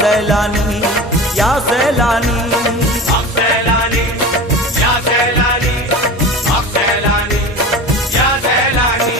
सैलानी या सैलानी, हक सैलानी या सैलानी, हक सैलानी या सैलानी।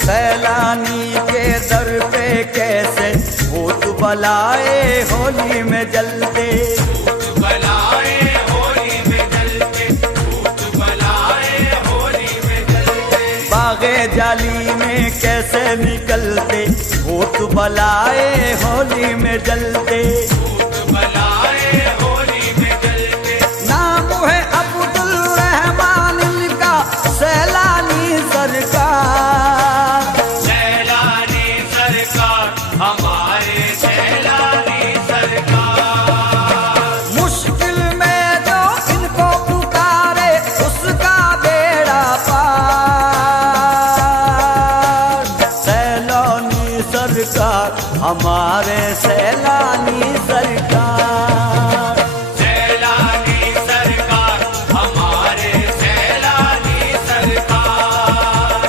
सैलानी के दर पे कैसे भूत बलाए होली में जलते, भूत बलाए होली में जलते, भूत बलाए होली में जलते। बागे जाली में कैसे निकलते भूत बलाए होली में जलते। भूत बलाए होली में जलते। नाम है अब्दुल रहमान इनका सैलानी सरकार, सैलानी सरकार हमारे सैलानी सरकार। मुश्किल में जो इनको पुकारे उसका बेड़ा पार। सैलानी सरकार हमारे सैलानी सरकार, सैलानी सरकार हमारे सैलानी सरकार।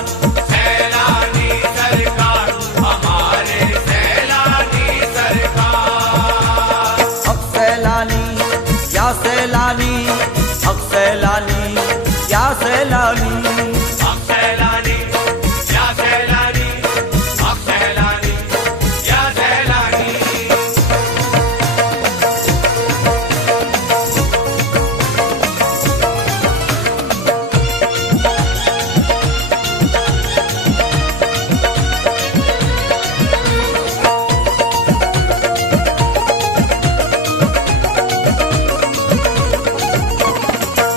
सैलानी सरकार हमारे सैलानी सरकार। हक सैलानी या सैलानी, हक सैलानी या सैलानी, हक सैलानी या सैलानी, हक सैलानी या सैलानी।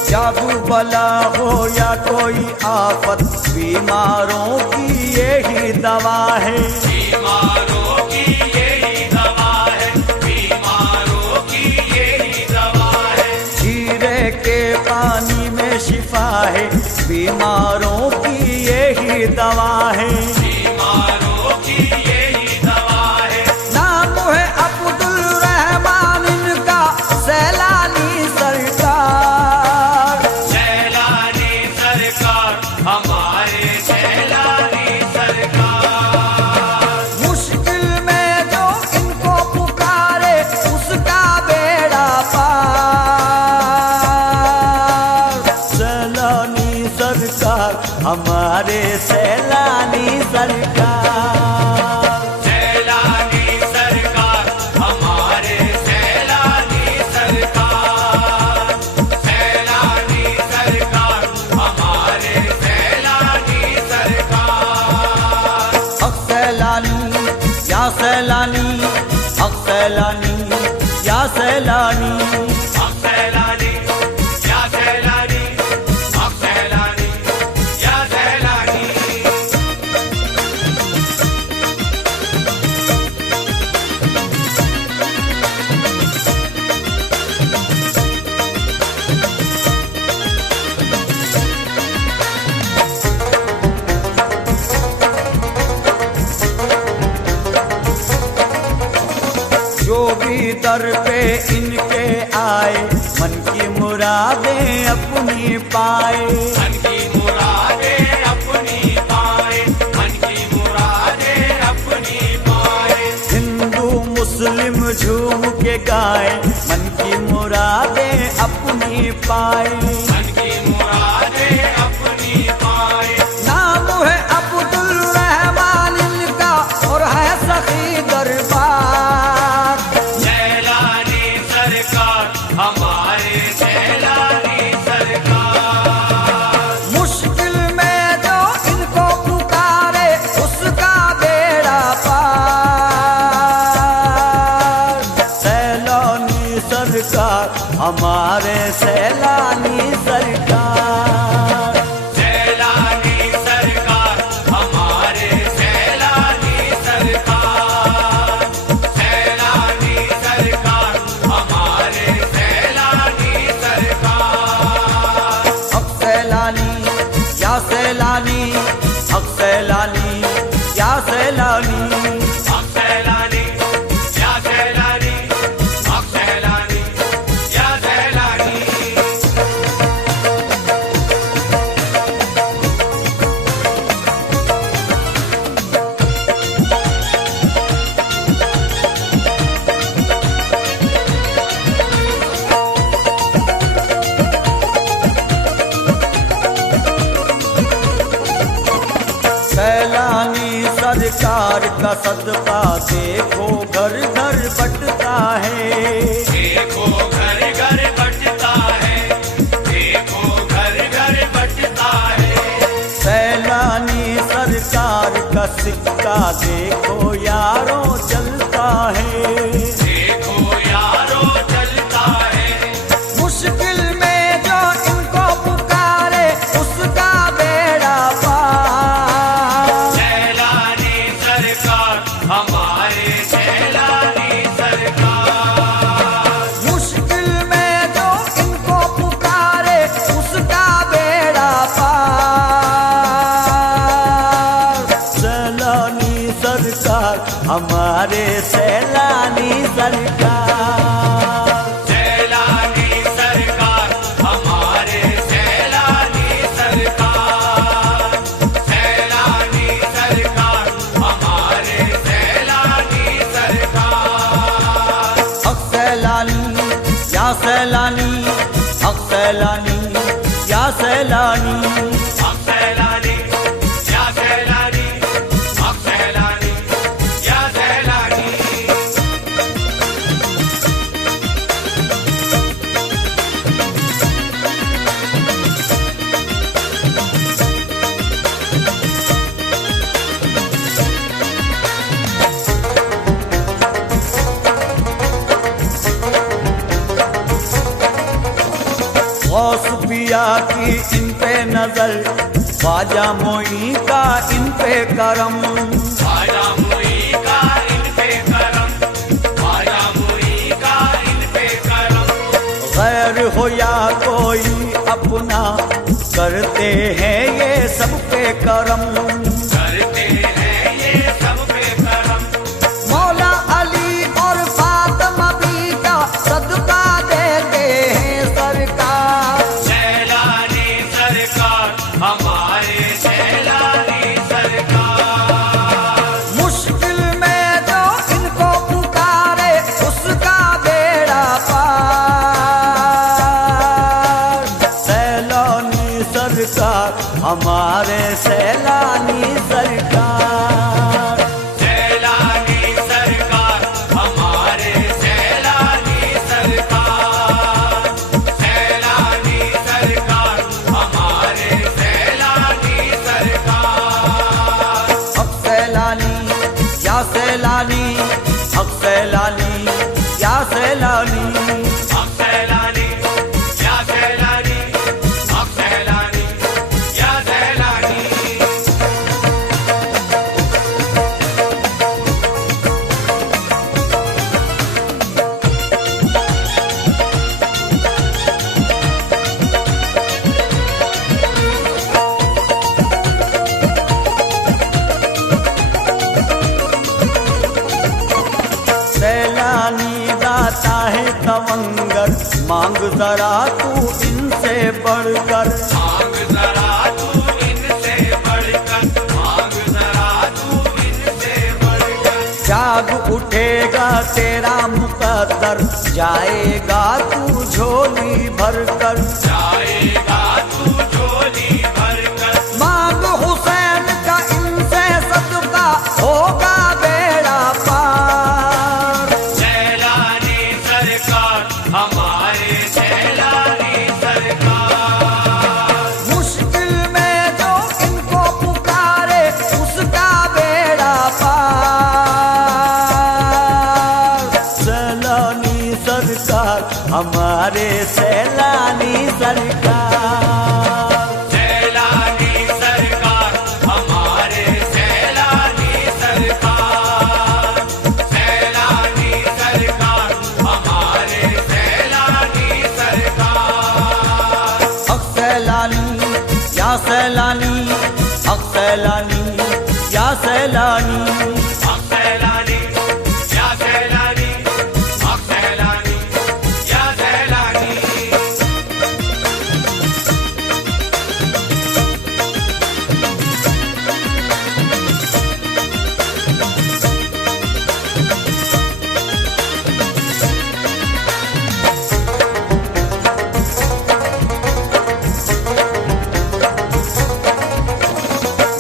जादू बला हो या कोई आफत बीमारों की यही दवा है। बीमारों की यही दवा है, बीमारों की यही दवा है। जीरे के पानी में शिफा है बीमारों की यही दवा है। बीमारों की यही दवा है। नाम है अब्दुल रहमान इनका सैलानी सरकार, सैलानी सरकार हमारे सैलानी सरकार। मुश्किल में जो इनको पुकारे उसका बेड़ा पार। सैलानी सरकार हमारे सैलानी सरकार, सैलानी सरकार हमारे सैलानी सरकार। सैलानी सरकार हमारे सैलानी सरकार। हक सैलानी या सैलानी, हक सैलानी या सैलानी, हक सैलानी या सैलानी, हक सैलानी या सैलानी। जो भी दर पे इनके आए मन की मुरादें अपनी पाए। मन की मुरादें अपनी पाए, मन की मुरादें अपनी पाए। हिंदू मुस्लिम झूम के गाए मन की मुरादें अपनी पाए। मन की मुरादें अपनी पाए। नाम है अब्दुल रहमान इनका और है सखी दरबार। सैलानी सरकार हमारे सैलानी सरकार। मुश्किल में जो इनको पुकारे उसका बेड़ा पार। सैलानी सरकार हमारे सैलानी सरकार, सैलानी सरकार हमारे सैलानी सरकार। सैलानी सरकार हमारे सैलानी सरकार। हक सैलानी या सैलानी, हक सैलानी सरकार का सदका देखो घर घर बटता है। देखो घर घर बटता है, देखो घर घर बटता है। सैलानी सरकार का सिक्का देखो यारों चलता है। देखो यारो चलता है। मुश्किल में जो इनको पुकारे उसका बेड़ा पार। सैलानी सरकार हमारे सैलानी सरकार। मुश्किल में जो इनको पुकारे उसका बेड़ा पार। सैलानी सरकार हमारे सैलानी सरकार। सैलानी सरकार हमारे सैलानी सरकार। सैलानी सरकार हमारे सैलानी सरकार। हक सैलानी या सैलानी, हक सैलानी या सैलानी। हक सैलानी या सैलानी, हक सैलानी या सैलानी। गौस पिया की इन पे नजर, ख्वाजा मोई का इन पे करम। ख्वाजा मुई का इन पे करम, ख्वाजा मुई का इन पे करम। गैर हो या कोई अपना करते हैं ये सब पे करम। करते हैं ये सब पे करम। मौला अली और फातिमा भी का सदका देते हैं सरकार। सैलानी सरकार हमारे सैलानी सरकार। मुश्किल में जो इनको पुकारे उसका बेड़ा पार। सैलानी सरकार हमारे सैलानी सरकार। सैलानी सरकार हमारे सैलानी सरकार। सैलानी सरकार हमारे सैलानी सरकार। हक सैलानी या सैलानी, हक सैलानी या सैलानी। हक सैलानी या सैलानी, हक सैलानी या सैलानी। सैलानी दाता है तवंगर, मांग जरा तू इनसे बढ़कर। मांग जरा तू इनसे बढ़कर, मांग जरा तू इनसे बढ़कर। जाग उठेगा तेरा मुकद्दर, जाएगा तू झोली भरकर। जाएगा तू झोली भरकर। मांग हुसैन का इनसे सदका, होगा बेड़ा पार। सैलानी सरकार हमारे सैलानी सरकार। मुश्किल में जो इनको पुकारे उसका बेड़ा पार। सैलानी सरकार हमारे सैलानी सरकार। सैलानी सरकार हमारे सैलानी सरकार। सैलानी सरकार हमारे सैलानी सरकार। हक सैलानी या सैलानी, हक सैलानी या सैलानी। हक सैलानी या सैलानी, हक सैलानी या सैलानी।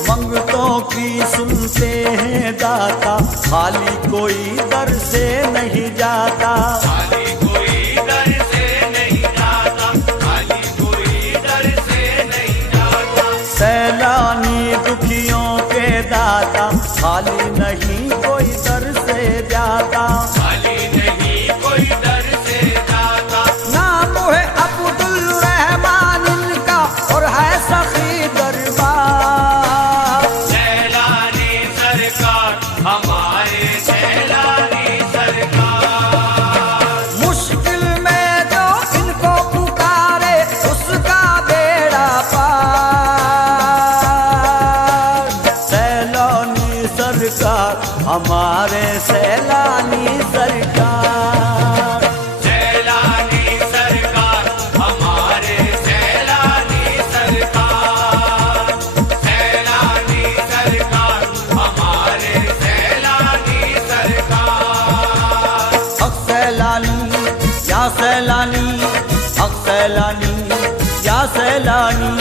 मंगतों की सुन सुनते हैं दाता, खाली कोई दर से नहीं जाता। खाली कोई दर से नहीं जाता, खाली कोई दर से नहीं जाता। सैलानी दुखियों के दाता, खाली नहीं कोई दर से जाता। खाली नहीं कोई दर से जाता। नाम है अब्दुल रहमान इनका और है सखी दरबार। सैलानी सरकार हमारे सैलानी सरकार। मुश्किल में जो इनको पुकारे उसका बेड़ा पार। सैलानी सरकार हमारे सैलानी सरकार। सैलानी सरकार हमारे सैलानी सरकार। सैलानी सरकार हमारे सैलानी सरकार। हक सैलानी या सैलानी, हक सैलानी या सैलानी।